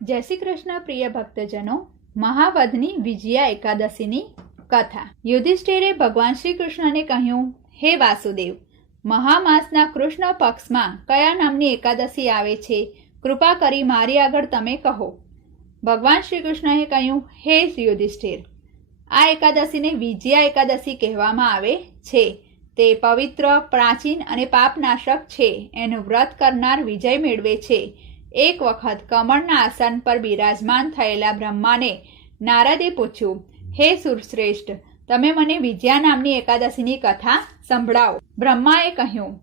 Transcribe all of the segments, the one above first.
જય શ્રી કૃષ્ણ પ્રિય ભક્તજનો મહાવદની વિજયા એકાદશીની કથા. યુધિષ્ઠિરે ભગવાન શ્રી કૃષ્ણને કહ્યું, હે વાસુદેવ, મહામાસના કૃષ્ણ પક્ષમાં કયા નામની એકાદશી આવે છે? કૃપા કરી મારી આગળ તમે કહો. ભગવાન શ્રી કૃષ્ણએ કહ્યું, હે યુધિષ્ઠિર, આ એકાદશીને વિજયા એકાદશી કહેવામાં આવે છે. તે પવિત્ર, પ્રાચીન અને પાપનાશક છે. એનું વ્રત કરનાર વિજય મેળવે છે. એક વખત કમળના આસન પર બિરાજમાન થયેલા બ્રહ્માને નારદે પૂછ્યું, હે સુરશ્રેષ્ઠ, તમે મને વિજયા નામની એકાદશીની કથા સંભળાવો. બ્રહ્માએ કહ્યું,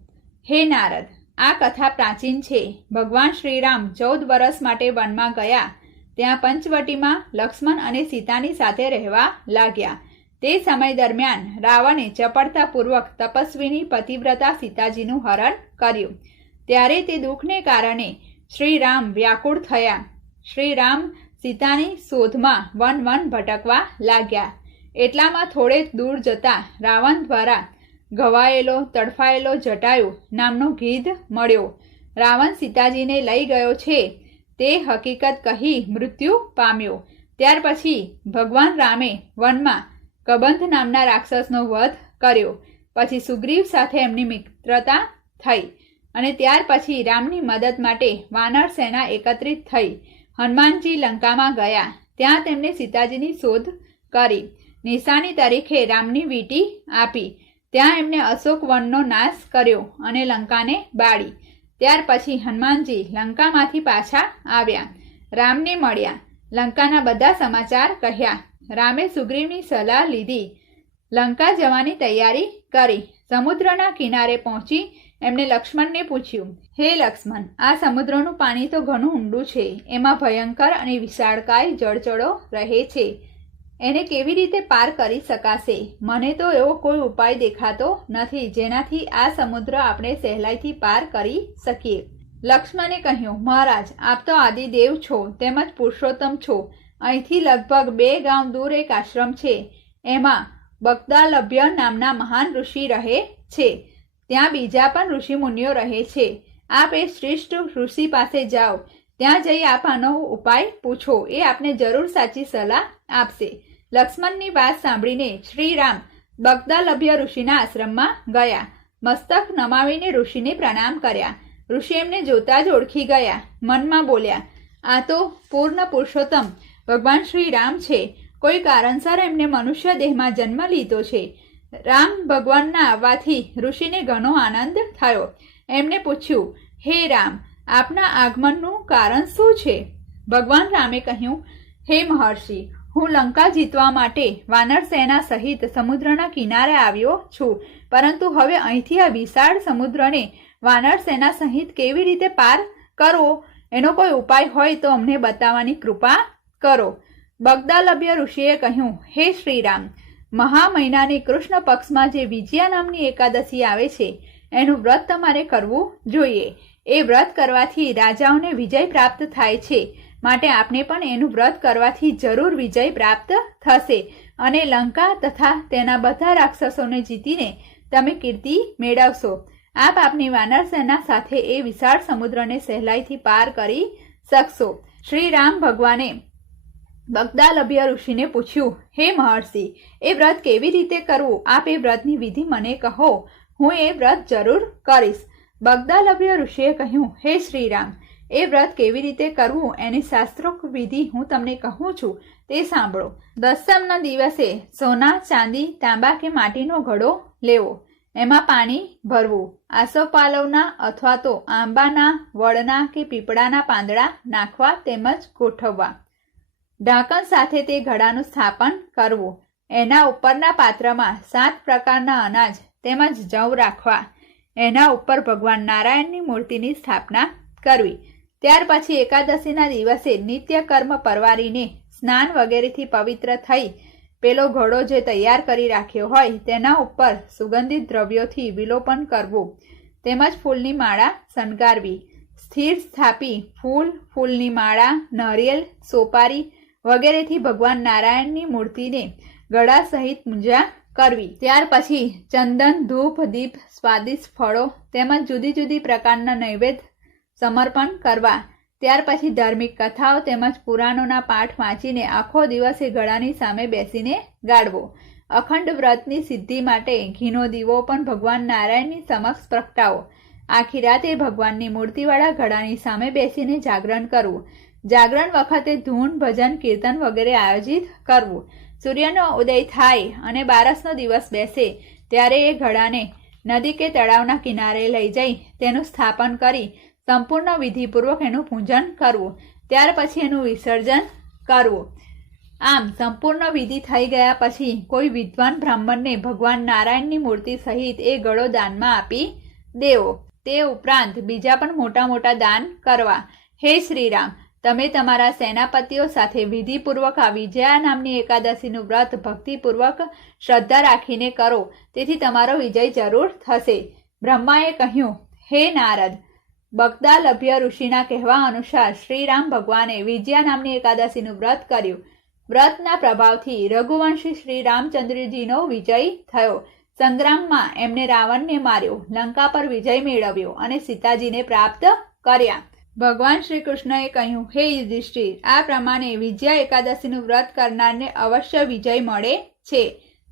હે નારદ, આ કથા પ્રાચીન છે. ભગવાન શ્રીરામ ચૌદ વર્ષ માટે વનમાં ગયા. ત્યાં પંચવટીમાં લક્ષ્મણ અને સીતાની સાથે રહેવા લાગ્યા. તે સમય દરમિયાન રાવણે ચપળતાપૂર્વક તપસ્વીની પતિવ્રતા સીતાજીનું હરણ કર્યું. ત્યારે તે દુઃખને કારણે શ્રી રામ વ્યાકુળ થયા. શ્રી રામ સીતાની શોધમાં વન વન ભટકવા લાગ્યા. એટલામાં થોડે દૂર જતા રાવણ દ્વારા ઘવાયેલો, તડફાયેલો જટાયુ નામનો ગીધ મળ્યો. રાવણ સીતાજીને લઈ ગયો છે. તે હકીકત કહી મૃત્યુ પામ્યો. ત્યાર પછી ભગવાન રામે વનમાં કબંધ નામના રાક્ષસનો વધ કર્યો. પછી સુગ્રીવ સાથે એમની મિત્રતા થઈ. અને ત્યાર પછી રામની મદદ માટે વાનર સેના એકત્રિત થઈ હનુમાનજી લંકામાં ગયા. ત્યાં તેમણે સીતાજીની શોધ કરી. નિશાની તરીકે રામની વીટી આપી. ત્યાં એમને અશોક વનનો નાશ કર્યો અને લંકાને બાળી. ત્યાર પછી હનુમાનજી લંકામાંથી પાછા આવ્યા. રામને મળ્યા. લંકાના બધા સમાચાર કહ્યા. રામે સુગ્રીવની સલાહ લીધી. લંકા જવાની તૈયારી કરી. સમુદ્રના કિનારે પહોંચી એમને લક્ષ્મણને પૂછ્યું, હે લક્ષ્મણ, આ સમુદ્રનું પાણી તો ઘણું ઊંડું છે. એમાં ભયંકર અને વિશાળકાય જળચળો રહે છે. એને કેવી રીતે પાર કરી શકાશે? મને તો એવો કોઈ ઉપાય દેખાતો નથી જેનાથી આ સમુદ્ર આપણે સહેલાઈથી પાર કરી શકીએ. લક્ષ્મણે કહ્યું, મહારાજ, આપ તો આદિદેવ છો, તેમજ પુરુષોત્તમ છો. અહીંથી લગભગ બે ગામ દૂર એક આશ્રમ છે. એમાં બગદાલભ્ય નામના મહાન ઋષિ રહે છે. ત્યાં બીજા પણ ઋષિમુનિઓ રહે છે. આપ એ શ્રેષ્ઠ ઋષિ પાસે જાઓ. ત્યાં જઈ આપ આનો ઉપાય પૂછો. એ આપને જરૂર સાચી સલાહ આપશે. લક્ષ્મણની વાત સાંભળીને શ્રીરામ બગદાલભ્ય ઋષિના આશ્રમમાં ગયા. મસ્તક નમાવીને ઋષિને પ્રણામ કર્યા. ઋષિ એમને જોતા જ ઓળખી ગયા. મનમાં બોલ્યા, આ તો પૂર્ણ પુરુષોત્તમ. ભગવાન શ્રી રામ છે. કોઈ કારણસર એમને મનુષ્ય દેહમાં જન્મ લીધો છે. રામ ભગવાનના આવવાથી ઋષિને ઘણો આનંદ થયો. એમને પૂછ્યું, હે રામ, આપના આગમનનું કારણ શું છે? ભગવાન રામે કહ્યું, હે મહર્ષિ, હું લંકા જીતવા માટે વાનર સેના સહિત સમુદ્રના કિનારે આવ્યો છું, પરંતુ હવે અહીંથી આ વિશાળ સમુદ્રને વાનર સેના સહિત કેવી રીતે પાર કરવો? એનો કોઈ ઉપાય હોય તો અમને બતાવવાની કૃપા કરો. બગદાલભ્ય ઋષિએ કહ્યું, હે શ્રીરામ મહા મહિનાની કૃષ્ણ પક્ષમાં જે વિજયા નામની એકાદશી આવે છે, એનું વ્રત તમારે કરવું જોઈએ. એ વ્રત કરવાથી રાજાઓને વિજય પ્રાપ્ત થાય છે. માટે આપણે પણ એનું વ્રત કરવાથી જરૂર વિજય પ્રાપ્ત થશે. અને લંકા તથા તેના બધા રાક્ષસોને જીતીને તમે કીર્તિ મેળવશો. આપ આપની વાનર સેના સાથે એ વિશાળ સમુદ્રને સહેલાઈથી પાર કરી શકશો. શ્રી રામ ભગવાને બગદાલભ્ય ઋષિને પૂછ્યું, હે મહર્ષિ, એ વ્રત કેવી રીતે કરવું? આપ એ વ્રતની વિધિ મને કહો. હું એ વ્રત જરૂર કરીશ. બગદાલભ્ય ઋષિએ કહ્યું, હે શ્રીરામ, એ વ્રત કેવી રીતે કરવું? એની શાસ્ત્રોક વિધિ હું તમને કહું છું, તે સાંભળો. દસમના દિવસે સોના, ચાંદી, તાંબા કે માટીનો ઘડો લેવો. એમાં પાણી ભરવું. આસોપાલવના અથવા તો આંબાના વડના કે પીપળાના પાંદડા નાખવા તેમજ ગોઠવવા. ઢાંકણ સાથે તે ઘડાનું સ્થાપન કરવું. એના ઉપરના પાત્રમાં સાત પ્રકારના અનાજ તેમજ જવ રાખવા. એના ઉપર ભગવાન નારાયણની મૂર્તિની સ્થાપના કરવી. ત્યાર પછી એકાદશીના દિવસે નિત્ય કર્મ પરવારીને સ્નાન વગેરેથી પવિત્ર થઈ પેલો ઘોડો જે તૈયાર કરી રાખ્યો હોય તેના ઉપર સુગંધિત દ્રવ્યોથી વિલોપન કરવું. તેમજ ફૂલની માળા શણગારવી. સ્થિર સ્થાપી ફૂલ, ફૂલની માળા, નારિયેલ, સોપારી વગેરેથી ભગવાન નારાયણની મૂર્તિને ગળા સહિત પૂજા કરવી. ત્યાર પછી ચંદન, ધૂપ, દીપ, સ્વાદિષ્ટ ફળો તેમજ જુદી જુદી પ્રકારના નૈવેદ્ય સમર્પણ કરવા. ત્યાર પછી ધાર્મિક કથાઓ તેમજ પુરાણોના પાઠ વાંચીને આખો દિવસ એ ગળાની સામે બેસીને ગાળવો. અખંડ વ્રતની સિદ્ધિ માટે ઘીનો દીવો પણ ભગવાન નારાયણની સમક્ષ પ્રગટાવો. આખી રાતે ભગવાનની મૂર્તિવાળા ઘડાની સામે બેસીને જાગરણ કરવું. જાગરણ વખતે ધૂન, ભજન, કીર્તન વગેરે આયોજિત કરવું. સૂર્યનો ઉદય થાય અને બારસનો દિવસ બેસે, ત્યારે એ ઘડાને નદી કે તળાવના કિનારે લઈ જઈ તેનું સ્થાપન કરી સંપૂર્ણ વિધિપૂર્વક એનું પૂજન કરવું. ત્યાર પછી એનું વિસર્જન કરવું. આમ સંપૂર્ણ વિધિ થઈ ગયા પછી કોઈ વિદ્વાન બ્રાહ્મણને ભગવાન નારાયણની મૂર્તિ સહિત એ ગળો દાનમાં આપી દેવો. તે ઉપરાંત બીજા પણ મોટા મોટા દાન કરવા. હે શ્રીરામ તમે તમારા સેનાપતિઓ સાથે વિધિપૂર્વક આ વિજયા નામની એકાદશીનું વ્રત ભક્તિપૂર્વક શ્રદ્ધા રાખીને કરો. તેથી તમારો વિજય જરૂર થશે. બ્રહ્માએ કહ્યું, હે નારદ, બગદાલભ્ય ઋષિના કહેવા અનુસાર શ્રીરામ ભગવાને વિજયા નામની એકાદશીનું વ્રત કર્યું. વ્રતના પ્રભાવથી રઘુવંશી શ્રી રામચંદ્રજીનો વિજય થયો. સંગ્રામમાં એમને રાવણને માર્યો, લંકા પર વિજય મેળવ્યો અને સીતાજીને પ્રાપ્ત કર્યા. ભગવાન શ્રી કૃષ્ણએ કહ્યું, હે યુધિષ્ઠિર, આ પ્રમાણે વિજયા એકાદશીનું વ્રત કરનારને અવશ્ય વિજય મળે છે.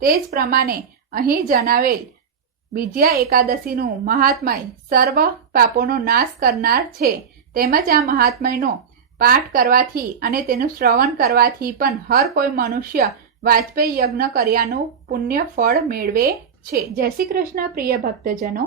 તે જ પ્રમાણે અહીં જણાવેલ વિજયા એકાદશીનું મહાત્મય સર્વ પાપોનો નાશ કરનાર છે. તેમજ આ મહાત્મયનો પાઠ કરવાથી અને તેનું શ્રવણ કરવાથી પણ હર કોઈ મનુષ્ય વાજપેયી યજ્ઞ કર્યાનું પુણ્ય ફળ મેળવે છે. જય શ્રી કૃષ્ણ, પ્રિય ભક્તજનો.